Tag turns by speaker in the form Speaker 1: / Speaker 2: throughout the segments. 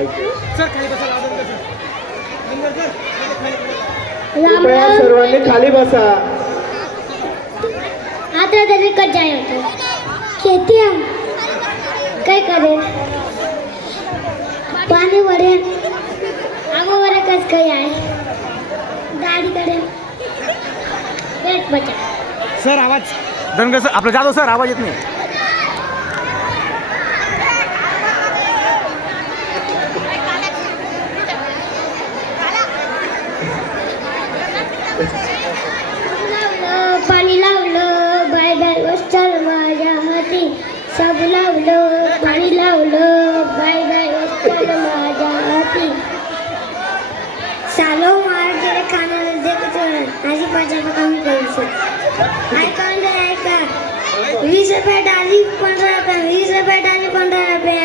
Speaker 1: Sir खाली बसा
Speaker 2: कृपया सर्वांनी खाली बसा.
Speaker 3: आता तरी कजाय होतो खेती हम काय करे? पाणी वरे आगो वरे कस काय आहे? गाडी करे पेट बचा
Speaker 1: सर आवाज. धनगर सर आपलं जाधव सर आवाज येत नाही
Speaker 3: लावलं पाणी लावलं बाय बाय वस्तर माझ्या हाती. सब लावलं पाणी लावलं बाय बाय वस्तर माझ्या हाती. सालो मार गेले कानाला देखत माझी पाचा काम करू ऐका म्हणजे ऐका. वीस रुपये डाली पंधरा रुपये. वीस रुपये डाली पंधरा रुपये.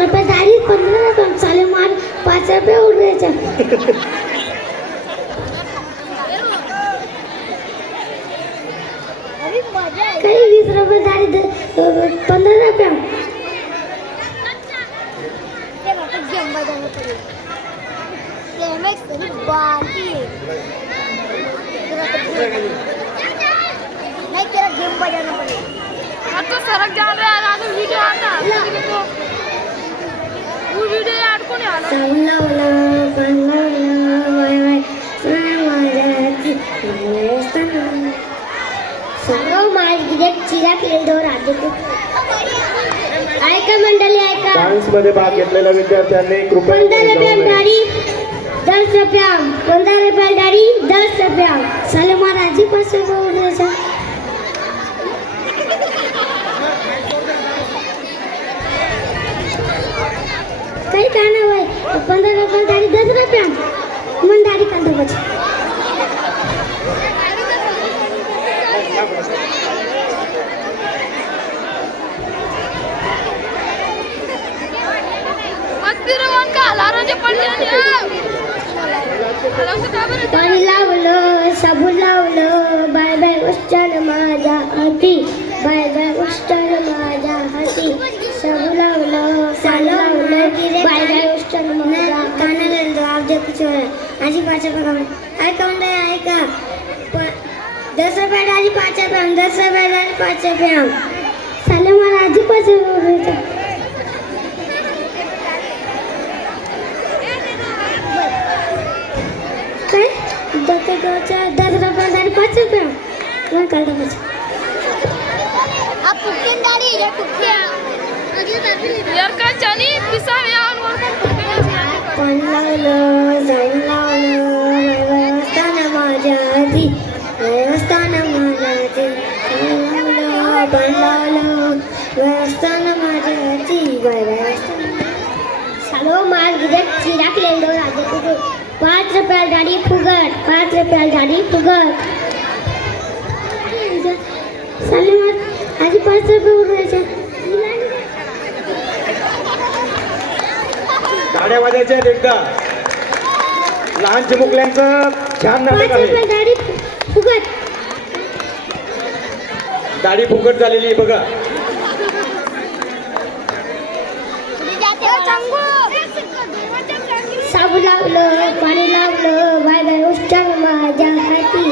Speaker 3: रुपये डाली पंधरा रुपये. साले मार. पाच रुपये उडवायचा. काही वीस रुपये झाली तर पंधरा रुपये
Speaker 4: नहीं तेरा गेम बजाना पड़ेगा
Speaker 5: अब तो सड़क जान रहा है आज वीडियो आता है वो वीडियो ऐड को नहीं आना
Speaker 3: सर्व मार्ग चिराग लेडो राजू ऐका मंडळी ऐका.
Speaker 2: डान्समध्ये भाग घेतलेल्या विद्यार्थ्यांनी कृपया
Speaker 3: पंधरा रुपया. डाळी दस रुपया पंधरा रुपया डाळी दस रुपया साले महाराजी पास बोलायचा पाणी लावलं साबू लावलं बाय बाय उष्टान माझ्या हाती बाय बाय उष्टान माझ्या हाती. साबू लावलं साल लावलं बाय बाय उष्टान माझ्या कानाला आपल्या कुछ आजी पाचा रुपये ऐका म्हणजे ऐका. दस रुपये आजी पाचा रुपये दस रुपये आजी पाचा रुपये साले मला आजी पाचा रुपये काय दत्तगावच्या दस रुपये डाली पाच रुपये मग काढतो पाच
Speaker 4: अब पुक्किन दाढ़ी ये पुक्किया
Speaker 5: यार का जानी पिसा यार वर का
Speaker 3: पण लावलं जाईन लावलं व्यवस्थान माझ्या आधी व्यवस्थान माझ्या आधी लावलं पण लावलं व्यवस्थान माझ्या आधी बाय व्यवस्थान सालो मार गिरत चिराक लेंडो राजे कुठे पाच रुपया गाडी फुगट पाच रुपया गाडी फुगट. साले मार आधी पाच रुपये उडवायचे.
Speaker 2: गाड्या वाजायच्या आहेत एकदा. लहान चिमुकल्यांचं छान नाटक आहे.
Speaker 3: गाडी फुगट.
Speaker 2: दाढी फुकट झालेली बघा.
Speaker 3: गुलाब लावलं पाणी लावलं बाय बाय उष्टान माझ्या हाती.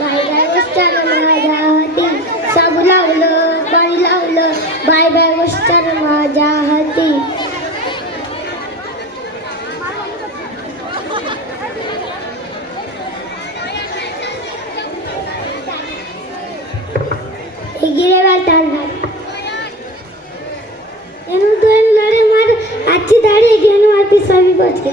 Speaker 3: बाय बाय उष्टान माझ्या हाती. साबू लावलं पाणी लावलं बाय बाय उष्टान माझ्या हाती. गिरे वाटांना आजची दाढी घेऊन वापस आम्ही बसले.